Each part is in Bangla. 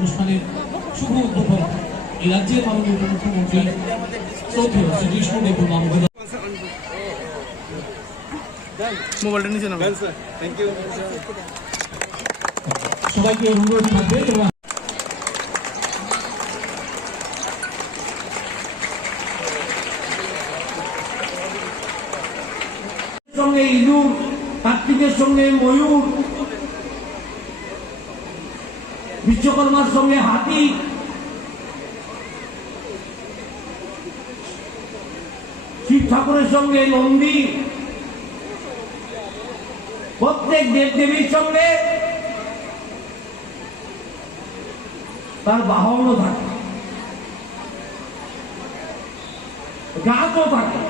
অনুষ্ঠানের শুভ উদ্বোধন এই রাজ্যের মাননীয় মুখ্যমন্ত্রী শ্রদ্ধেয় শ্রী কৃষ্ণদেব বর্মা মহোদয়। মোবাইলটা নিচে নাও। Thank you. সবাইকে অনুরোধ থাকবে এবং সঙ্গে ইঁদুর, কার্তিকের সঙ্গে ময়ূর, বিশ্বকর্মার সঙ্গে হাতি, শিব ঠাকুরের সঙ্গে নন্দী, প্রত্যেক দেবদেবীর সঙ্গে তার বাহনও থাকে, গাছও থাকে।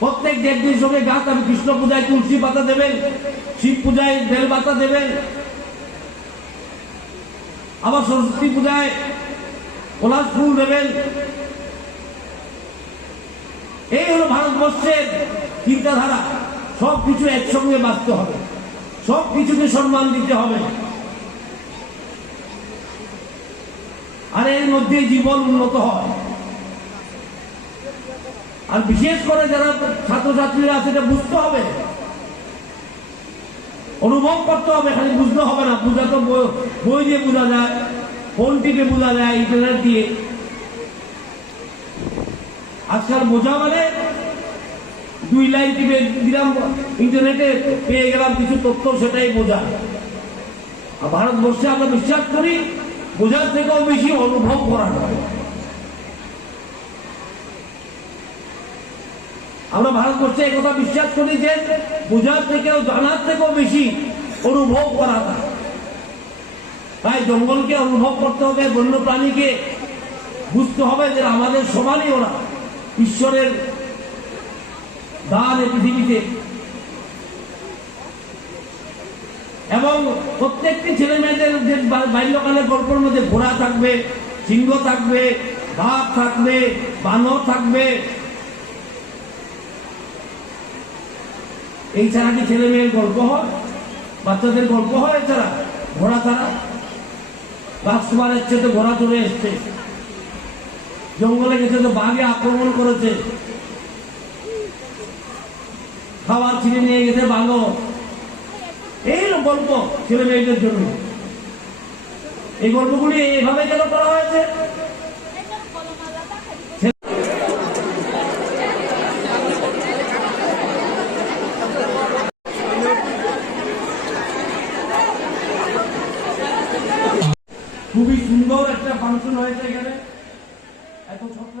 প্রত্যেক দেবদেবীর সঙ্গে গাছ। আমি কৃষ্ণ পূজায় তুলসী পাতা দেবেন, শিব পূজায় বেল পাতা দেবেন, আবার সরস্বতী পূজায় পলাশ ফুল দেবেন। এই হলো ভারতবর্ষের চিন্তাধারা। সবকিছু একসঙ্গে বাঁচতে হবে, সবকিছুকে সম্মান দিতে হবে, আর এর মধ্যে জীবন উন্নত হয়। আর বিশেষ করে যারা ছাত্রছাত্রীরা আছে, এটা বুঝতে হবে, অনুভব করতে হবে, খালি বুঝতে হবে না। বুঝা তো বই দিয়ে বোঝা যায়, ফোন টিপে বোঝা যায়, ইন্টারনেট দিয়ে। আজকাল বোঝা মানে 2 লাইন টিপে দিলাম, ইন্টারনেটে পেয়ে গেলাম কিছু তথ্য, সেটাই বোঝা। আর ভারতবর্ষে আমরা বিশ্বাস করি বোঝার থেকেও বেশি অনুভব করা হয়। আমরা ভারতবর্ষে একথা বিশ্বাস করি যে বোঝার থেকেও জানার থেকেও বেশি অনুভব করা যায়। তাই জঙ্গলকে অনুভব করতে হবে, বন্য প্রাণীকে বুঝতে হবে যে আমাদের সমানই ওরা, ঈশ্বরের দান এই পৃথিবীতে। এবং প্রত্যেকটি ছেলে মেয়েদের যে বাল্যকালের গল্পের মধ্যে ঘোড়া থাকবে, সিংহ থাকবে, বাঘ থাকবে, বানর থাকবে। এই ছাড়া কি ছেলে মেয়ের গল্প হয়, বাচ্চাদের গল্প হয়? এছাড়া ঘোড়া ছাড়া রাজকুমার এসছে তো ঘোড়া চলে এসছে, জঙ্গলে গেছে তো বাঘে আক্রমণ করেছে, খাবার ছিঁড়ে নিয়ে গেছে বানর। এই গল্প ছেলে মেয়েদের জন্য। এই গল্পগুলি এইভাবে কেন করা হয়েছে? খুবই সুন্দর একটা ফাংশন হয়েছে এখানে, এত ছাত্র